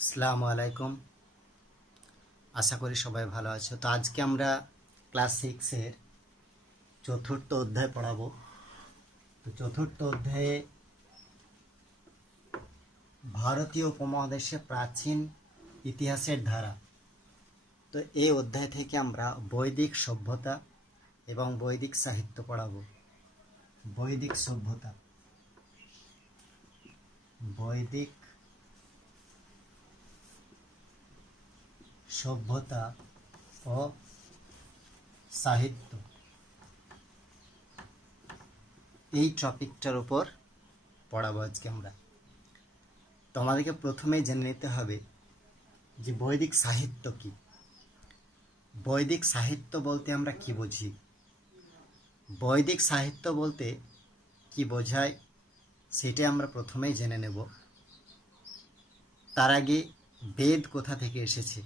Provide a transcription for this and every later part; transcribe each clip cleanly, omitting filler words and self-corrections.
আসসালামু আলাইকুম। আশা করি সবাই ভালো আছো। তো আজকে আমরা ক্লাস 6-এর চতুর্থ অধ্যায় পড়াবো। তো চতুর্থ অধ্যায়ে ভারতীয় উপমহাদেশে প্রাচীন ইতিহাসের ধারা। তো এই অধ্যায় থেকে আমরা বৈদিক সভ্যতা এবং বৈদিক সাহিত্য পড়াবো। বৈদিক সভ্যতা, বৈদিক সভ্যতা ও সাহিত্য, এই টপিকটার উপর পড়াবো আজকে আমরা। তো আমাদেরকে প্রথমেই জেনে নিতে হবে যে বৈদিক সাহিত্য কি। বৈদিক সাহিত্য বলতে আমরা কি বুঝি, বৈদিক সাহিত্য বলতে কি বোঝায় সেটা আমরা প্রথমেই জেনে নেব। তার আগে বেদ কোথা থেকে এসেছে।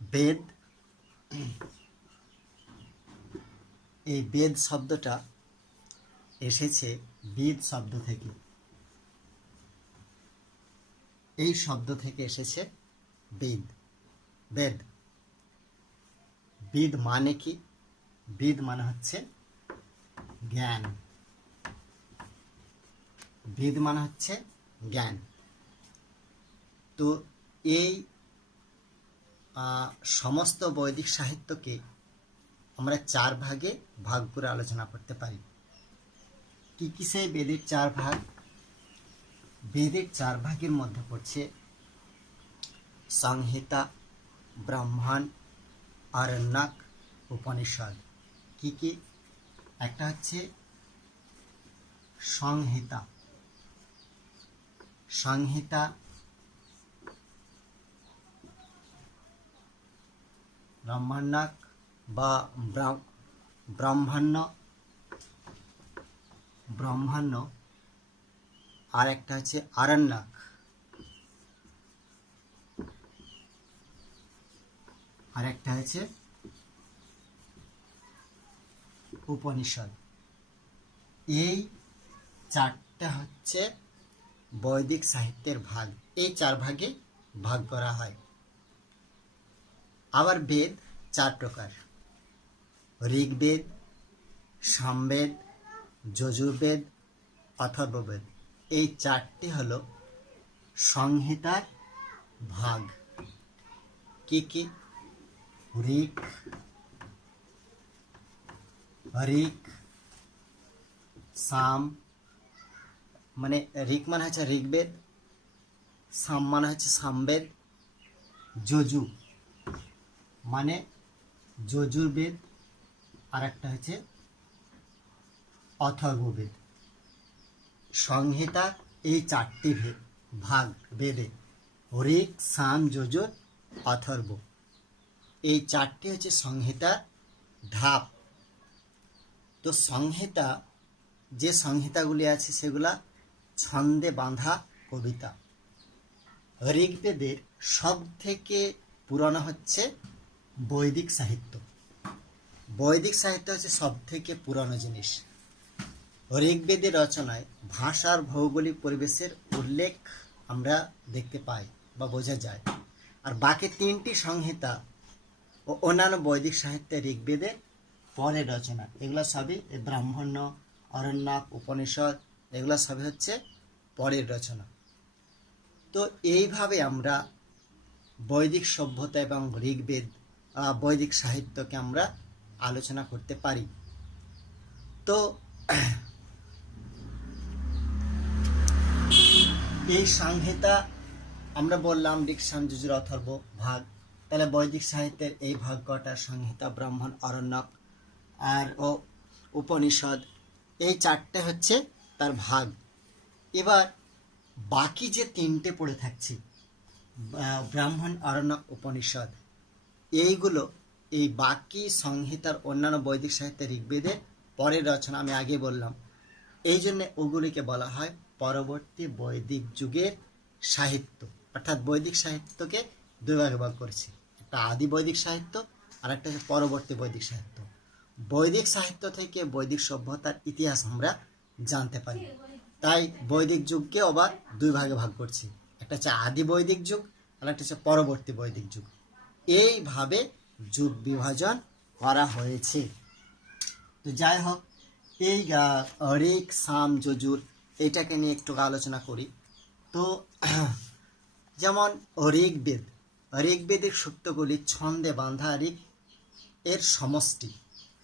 বেদ, এই বেদ শব্দটা এসেছে বেদ শব্দ থেকে। এই শব্দ থেকে এসেছে বেদ। বেদ, বেদ মানে কি? বেদ মানে হচ্ছে জ্ঞান। বেদ মানে হচ্ছে জ্ঞান। তো এই সমস্ত বৈদিক সাহিত্যকে আমরা চার ভাগে ভাগ করে আলোচনা করতে পারি। কি কি সেই বেদের চার ভাগ? বেদের চার ভাগের মধ্যে পড়ছে সংহিতা, ব্রাহ্মণ, আরণ্যক, উপনিষদ। কি কি? একটা হচ্ছে সংহিতা। সংহিতা ব্রাহ্মণ্যক বা ব্রাহ্মণ্য, আর একটা হচ্ছে আরণ্যক। আর একটা হচ্ছে উপনিষদ। এই চারটা হচ্ছে বৈদিক সাহিত্যের ভাগ। এই চার ভাগে ভাগ করা হয়। আবার বেদ চার প্রকার: ঋগ্বেদ, সামবেদ, যজুর্বেদ, অথর্ববেদ। এই চারটি হলো সংহিতার ভাগ। কি কি? ঋক, সাম, মানে ঋক মানে হচ্ছে ঋগ্বেদ, সাম মানে হচ্ছে সামবেদ, যজু মানে যজুর্বেদ, আর একটা হচ্ছে অথর্ববেদ। সংহিতা এই চারটি ভাগ বেদে: ঋক, সাম, যজুর, অথর্ব। এই চারটি হচ্ছে সংহিতার ধাপ। তো সংহিতা, যে সংহিতাগুলি আছে সেগুলা ছন্দে বাঁধা কবিতা। ঋগ্বেদের সব থেকে পুরানো হচ্ছে বৈদিক সাহিত্য। বৈদিক সাহিত্য হচ্ছে সব থেকে পুরানো জিনিস। ঋগ্বেদের রচনায় ভাষার ভৌগোলিক পরিবেশের উল্লেখ আমরা দেখতে পাই বা বোঝা যায়। আর বাকি তিনটি সংহিতা ও অন্যান্য বৈদিক সাহিত্যে ঋগ্বেদের পরের রচনা। এগুলো সবই ব্রাহ্মণ্য, আরণ্যক, উপনিষদ, এগুলো সবই হচ্ছে পরের রচনা। তো এইভাবে আমরা বৈদিক সভ্যতা এবং ঋগ্বেদ, বৈদিক সাহিত্যকে আমরা আলোচনা করতে পারি। তো এই সংহিতা আমরা বললাম ঋক, সাম, যজুর, অথর্ব ভাগ। তাহলে বৈদিক সাহিত্যের এই ভাগ কটা: সংহিতা, ব্রাহ্মণ, আরণ্যক আর ও উপনিষদ। এই চারটে হচ্ছে তার ভাগ। এবার বাকি যে তিনটে পড়ে থাকছে, ব্রাহ্মণ, আরণ্যক, উপনিষদ, এইগুলো এই বাকি সংহিতার অন্যান্য বৈদিক সাহিত্যের ঋগ্বেদের পরের রচনা। আমি আগে বললাম, এই জন্য ওগুলিকে বলা হয় পরবর্তী বৈদিক যুগের সাহিত্য। অর্থাৎ বৈদিক সাহিত্যকে দুই ভাগে ভাগ করেছে, একটা আদি বৈদিক সাহিত্য আর একটা হচ্ছে পরবর্তী বৈদিক সাহিত্য। বৈদিক সাহিত্য থেকে বৈদিক সভ্যতার ইতিহাস আমরা জানতে পারি। তাই বৈদিক যুগকে আবার দুই ভাগে ভাগ করছি, একটা একটা হচ্ছে আদি বৈদিক যুগ আর একটা হচ্ছে পরবর্তী বৈদিক যুগ। এইভাবে যুগ বিভাজন করা হয়েছে। তো যাই হোক, এই ঋক সাম যজুর এটাকে নিয়ে একটু আলোচনা করি। তো যেমন ঋগ্বেদ, ঋগ্বেদিক সূক্তগুলি ছন্দে বাঁধা ঋক এর সমষ্টি,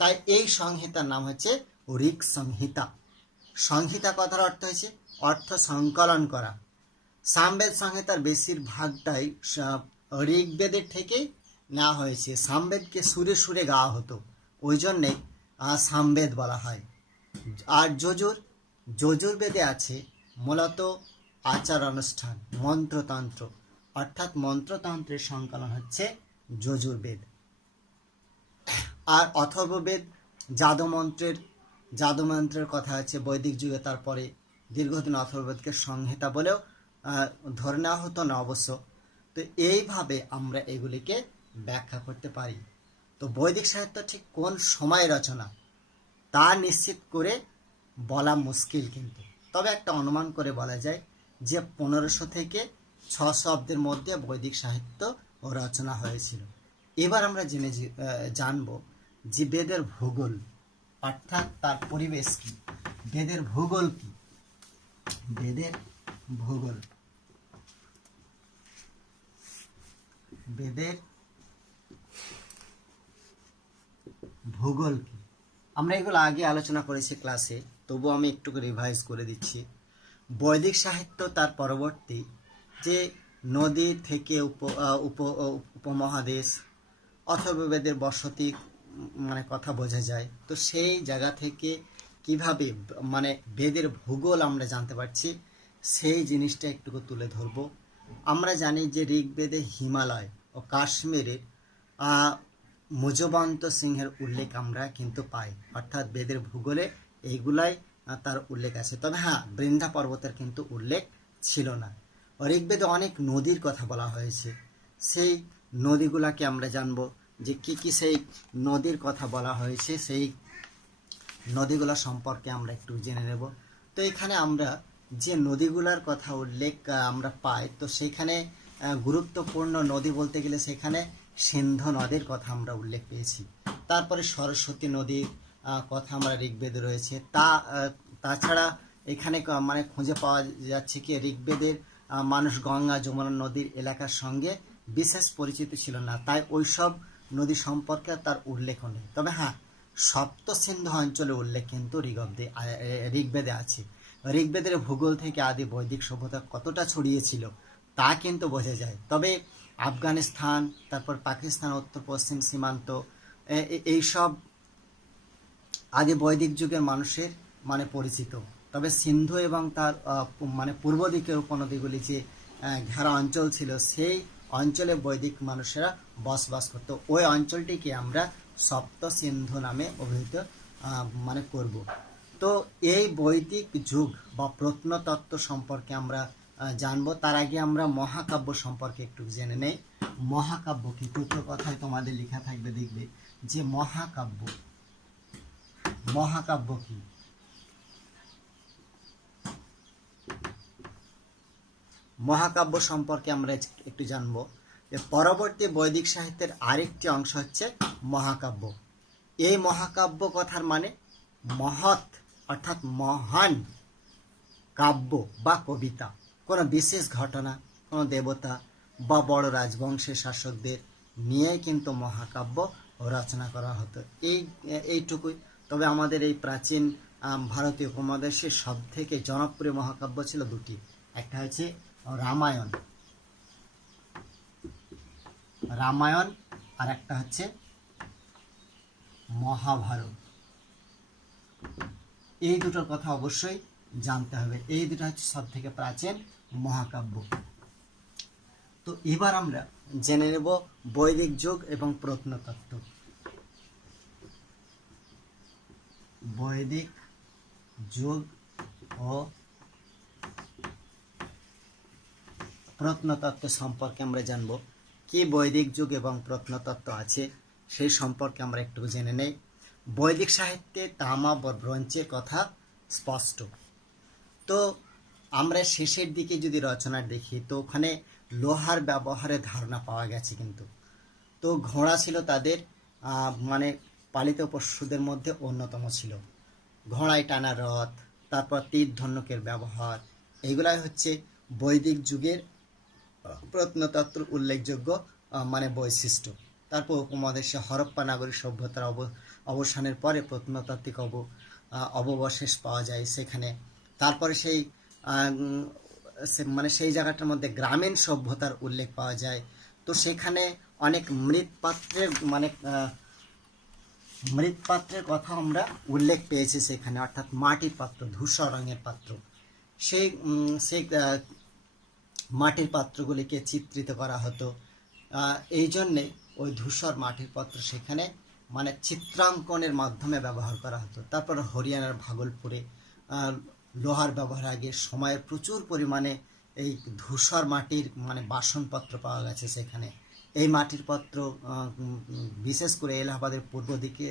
তাই এই সংহিতার নাম হচ্ছে ঋক সংহিতা। সংহিতা কথার অর্থ সংকলন করা। সামবেদ সংহিতার বেশিরভাগটাই ঋগ্বেদের থেকেই নেওয়া হয়েছে। সামবেদকে সুরে সুরে গাওয়া হতো, ওই জন্যে সামবেদ বলা হয়। আর যজুর্বেদে আছে মূলত আচার অনুষ্ঠান, মন্ত্রতন্ত্র, অর্থাৎ মন্ত্রতন্ত্রের সংকলন হচ্ছে যজুর্বেদ। আর অথর্ববেদ জাদুমন্ত্রের কথা আছে বৈদিক যুগে। তারপরে দীর্ঘদিন অথর্ববেদকে সংহিতা বলেও ধরে নেওয়া হতো না অবশ্য। তো এইভাবে আমরা এগুলিকে ব্যাখ্যা করতে পারি। তো বৈদিক সাহিত্য ঠিক কোন সময় রচনা তা নিশ্চিত করে বলা মুশকিল, কিন্তু তবে একটা অনুমান করে বলা যায় যে 1500 থেকে 600 অব্দের মধ্যে বৈদিক সাহিত্য রচনা হয়েছিল। এবার আমরা জানব যে বেদের ভূগোল, অর্থাৎ তার পরিবেশ কি, বেদের ভূগোল কি। বেদের ভূগোল, বেদের ভূগোল কি, আমরা এগুলো আগে আলোচনা করেছি ক্লাসে, তবু আমি একটু রিভাইজ করে দিচ্ছি। বৈদিক সাহিত্য তার পরবর্তী যে নদী থেকে উপমহাদেশ অথর্ববেদের বসতি কথা বোঝা যায়। তো সেই জায়গা থেকে কিভাবে বেদের ভূগোল আমরা জানতে পারছি, সেই জিনিসটা একটু তুলে ধরব। আমরা জানি যে ঋগ্বেদে হিমালয় ও কাশ্মীরের মুজবন্ত সিংহের উল্লেখ আমরা কিন্তু পাই, অর্থাৎ বেদের ভূগোলে এইগুলাই তার উল্লেখ আছে। তবে হ্যাঁ, বৃন্দা পর্বতের কিন্তু উল্লেখ ছিল না। ঋগ্বেদে অনেক নদীর কথা বলা হয়েছে, সেই নদীগুলাকে আমরা জানবো যে কি কি সেই নদীর কথা বলা হয়েছে, সেই নদীগুলা সম্পর্কে আমরা একটু জেনে নেব। তো এখানে আমরা যে নদীগুলার কথা উল্লেখ আমরা পাই, তো সেখানে গুরুত্বপূর্ণ নদী বলতে গেলে সেখানে সিন্ধু নদীর কথা আমরা উল্লেখ পেয়েছি। তারপরে সরস্বতী নদীর কথা আমরা ঋগ্বেদে রয়েছে। তাছাড়া এখানে খুঁজে পাওয়া যাচ্ছে কি ঋগ্বেদের মানুষ গঙ্গা যমুনা নদীর এলাকার সঙ্গে বিশেষ পরিচিত ছিল না, তাই ওইসব নদী সম্পর্কে তার উল্লেখ নেই। তবে হ্যাঁ, সপ্ত সিন্ধু অঞ্চলের উল্লেখ কিন্তু ঋগ্বেদে আছে। ঋগ্বেদের ভূগোল থেকে আদি বৈদিক সভ্যতা কতটা ছড়িয়েছিল তা কিন্তু বোঝা যায়। তবে আফগানিস্তান, তারপর পাকিস্তান, উত্তর পশ্চিম সীমান্ত, এইসব আদি বৈদিক যুগের মানুষের পরিচিত। তবে সিন্ধু এবং তার পূর্ব দিকের উপনদীগুলি যে ঘেরা অঞ্চল ছিল, সেই অঞ্চলে বৈদিক মানুষেরা বসবাস করত। ওই অঞ্চলটিকে আমরা সপ্ত সিন্ধু নামে অভিহিত করব। তো এই বৈদিক যুগ বা প্রত্নতত্ত্ব সম্পর্কে আমরা জানবো। তার আগে আমরা মহাকাব্য সম্পর্কে একটু জেনে নেই। মহাকাব্য কি, দুটো কথাই তোমাদের লেখা থাকবে, দেখবে যে মহাকাব্য কি। মহাকাব্য সম্পর্কে আমরা একটু জানবো যে পরবর্তী বৈদিক সাহিত্যের আরেকটি অংশ হচ্ছে মহাকাব্য। এই মহাকাব্য কথার মহৎ অর্থাৎ মহান কাব্য বা কবিতা, কোনো বিশেষ ঘটনা, কোনো দেবতা বা বড় রাজবংশের শাসকদের নিয়ে কিন্তু মহাকাব্য রচনা করা হতো। এইটুকুই। তবে আমাদের এই প্রাচীন ভারতীয় উপমহাদেশের সব থেকে জনপ্রিয় মহাকাব্য ছিল দুটি, একটা হচ্ছে রামায়ণ আর একটা হচ্ছে মহাভারত। এই দুটোর কথা অবশ্যই জানতে হবে। এই দুটো হচ্ছে সব থেকে প্রাচীন মহাকাব্য। তো এবার আমরা জেনে নেব বৈদিক যুগ এবং প্রত্নতত্ত্ব। বৈদিক যুগ ও প্রত্নতত্ত্ব সম্পর্কে আমরা জানব। কি বৈদিক যুগ এবং প্রত্নতত্ত্ব আছে সেই সম্পর্কে আমরা একটু জেনে নেই। বৈদিক সাহিত্যে তামা বা ব্রোঞ্জের কথা স্পষ্ট। তো আমরা শেষের দিকে যদি রচনা দেখি তো ওখানে লোহার ব্যবহারের ধারণা পাওয়া গেছে কিন্তু। তো ঘোড়া ছিল তাদের মানে পালিত পশুদের মধ্যে অন্যতম ছিল। ঘোড়ায় টানা রথ, তারপর তীর ধনুকের ব্যবহার, এগুলাই হচ্ছে বৈদিক যুগের প্রত্নতত্ত্ব উল্লেখযোগ্য মানে বৈশিষ্ট্য। তারপর উপমহাদেশে হরপ্পা নাগরিক সভ্যতার অবসানের পরে প্রত্নতাত্ত্বিক অবশেষ পাওয়া যায় সেখানে। তারপরে সেই মানে সেই জায়গাটার মধ্যে গ্রামীণ সভ্যতার উল্লেখ পাওয়া যায়। তো সেখানে অনেক মৃৎপাত্রের মানে মৃৎপাত্রের কথা আমরা উল্লেখ পেয়েছি সেখানে, অর্থাৎ মাটির পাত্র, ধূসর রঙের পাত্র। সেই মাটির পাত্রগুলিকে চিত্রিত করা হতো। এই জন্যে ওই ধূসর মাটির পাত্র সেখানে মানে চিত্রাঙ্কনের মাধ্যমে ব্যবহার করা হতো। তারপর হরিয়ানার ভাগলপুরে লোহার ব্যবহার আগে সময়ের প্রচুর পরিমাণে এই ধূসর মাটির মানে বাসনপত্র পাওয়া গেছে সেখানে। এই মাটির পাত্র বিশেষ করে এলাহাবাদের পূর্ব দিকে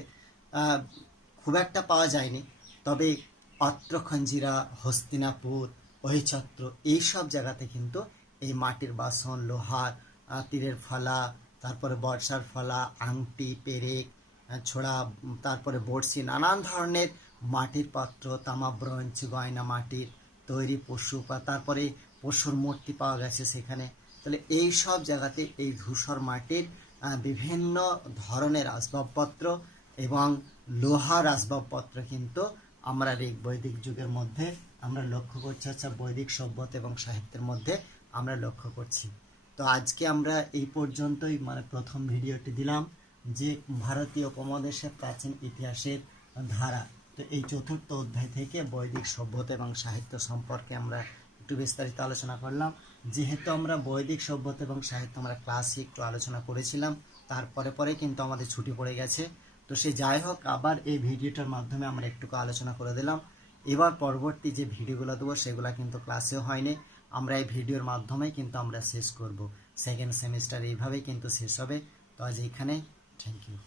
খুব একটা পাওয়া যায়নি, তবে অত্রখঞ্জিরা, হস্তিনাপুর, অহিছত্র এইসব জায়গাতে কিন্তু এই মাটির বাসন, লোহার তীরের ফলা, তারপরে বর্ষার ফলা, আংটি, পেরেক, ছোড়া, তারপরে বড়শি, নানান ধরনের মাটির পাত্র, তামা, ব্রোঞ্জ, গয়না মাটির তৈরি পশু, তারপরে পশুর মূর্তি পাওয়া গেছে সেখানে। তাহলে এই সব জায়গাতে এই ধূসর মাটির বিভিন্ন ধরনের আসবাবপত্র এবং লোহার আসবাবপত্র কিন্তু আমরা বৈদিক যুগের মধ্যে আমরা লক্ষ্য করছি, আচ্ছা বৈদিক সভ্যতা এবং সাহিত্যের মধ্যে আমরা লক্ষ্য করছি। তো আজকে আমরা এই পর্যন্তই মানে প্রথম ভিডিওটি দিলাম যে ভারতীয় উপমহাদেশের প্রাচীন ইতিহাসের ধারা। তো এই চতুর্থ অধ্যায় থেকে বৈদিক সভ্যতা এবং সাহিত্য সম্পর্কে আমরা একটু বিস্তারিত আলোচনা করলাম। যেহেতু আমরা বৈদিক সভ্যতা এবং সাহিত্য আমরা ক্লাসে একটু আলোচনা করেছিলাম, তারপরে পরে কিন্তু আমাদের ছুটি পড়ে গেছে। তো সে যাই হোক, আবার এই ভিডিওটার মাধ্যমে আমরা একটু আলোচনা করে দিলাম। এবার পরবর্তী যে ভিডিওগুলো দেবো সেগুলো কিন্তু ক্লাসেও হয়নি, আমরা এই ভিডিওর মাধ্যমেই কিন্তু আমরা শেষ করব। সেকেন্ড সেমিস্টার এইভাবেই কিন্তু শেষ হবে। তো আজ এইখানে, থ্যাংক ইউ।